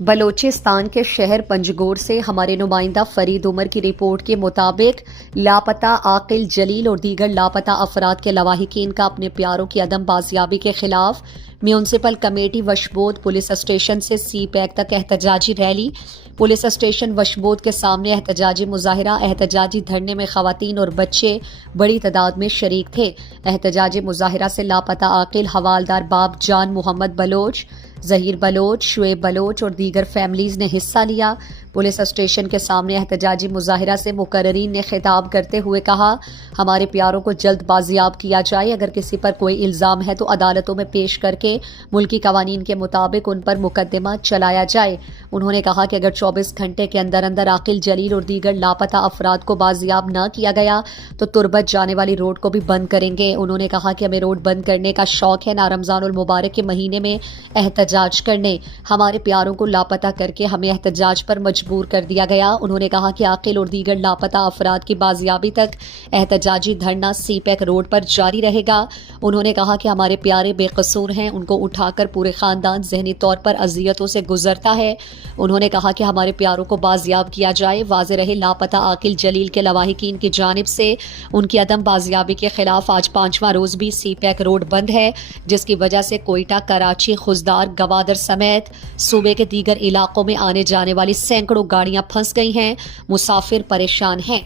بلوچستان کے شہر پنجگور سے ہمارے نمائندہ فرید عمر کی رپورٹ کے مطابق لاپتہ عاقل جلیل اور دیگر لاپتہ افراد کے لواحقین کا اپنے پیاروں کی عدم بازیابی کے خلاف میونسپل کمیٹی وشبود پولیس اسٹیشن سے سی پیک تک احتجاجی ریلی، پولیس اسٹیشن وشبود کے سامنے احتجاجی مظاہرہ، احتجاجی دھرنے میں خواتین اور بچے بڑی تعداد میں شریک تھے۔ احتجاجی مظاہرہ سے لاپتہ عاقل حوالدار باب جان محمد بلوچ، ظہیر بلوچ، شعیب بلوچ اور دیگر فیملیز نے حصہ لیا۔ پولیس اسٹیشن کے سامنے احتجاجی مظاہرہ سے مقررین نے خطاب کرتے ہوئے کہا، ہمارے پیاروں کو جلد بازیاب کیا جائے، اگر کسی پر کوئی الزام ہے تو عدالتوں میں پیش کر کے ملکی قوانین کے مطابق ان پر مقدمہ چلایا جائے۔ انہوں نے کہا کہ اگر 24 گھنٹے کے اندر اندر عاقل جلیل اور دیگر لاپتہ افراد کو بازیاب نہ کیا گیا تو تربت جانے والی روڈ کو بھی بند کریں گے۔ انہوں نے کہا کہ ہمیں روڈ بند کرنے کا شوق ہے، نہ رمضان المبارک کے مہینے میں احتجاج کرنے، ہمارے پیاروں کو لاپتہ کر کے ہمیں احتجاج پر مجبور کر دیا گیا۔ انہوں نے کہا کہ عاقل اور دیگر لاپتہ افراد کی بازیابی تک احتجاجی دھرنا سی پیک روڈ پر جاری رہے گا۔ انہوں نے کہا کہ ہمارے پیارے بے قصور ہیں، ان کو اٹھا کر پورے خاندان ذہنی طور پر اذیتوں سے گزرتا ہے۔ انہوں نے کہا کہ ہمارے پیاروں کو بازیاب کیا جائے۔ واضح رہے لاپتہ عاقل جلیل کے لواحقین کی جانب سے ان کی عدم بازیابی کے خلاف آج 5واں روز بھی سی پیک روڈ بند ہے، جس کی وجہ سے کوئٹہ، کراچی، خزدار، گوادر سمیت صوبے کے دیگر علاقوں میں آنے جانے والی سینکڑوں گاڑیاں پھنس گئی ہیں، مسافر پریشان ہیں۔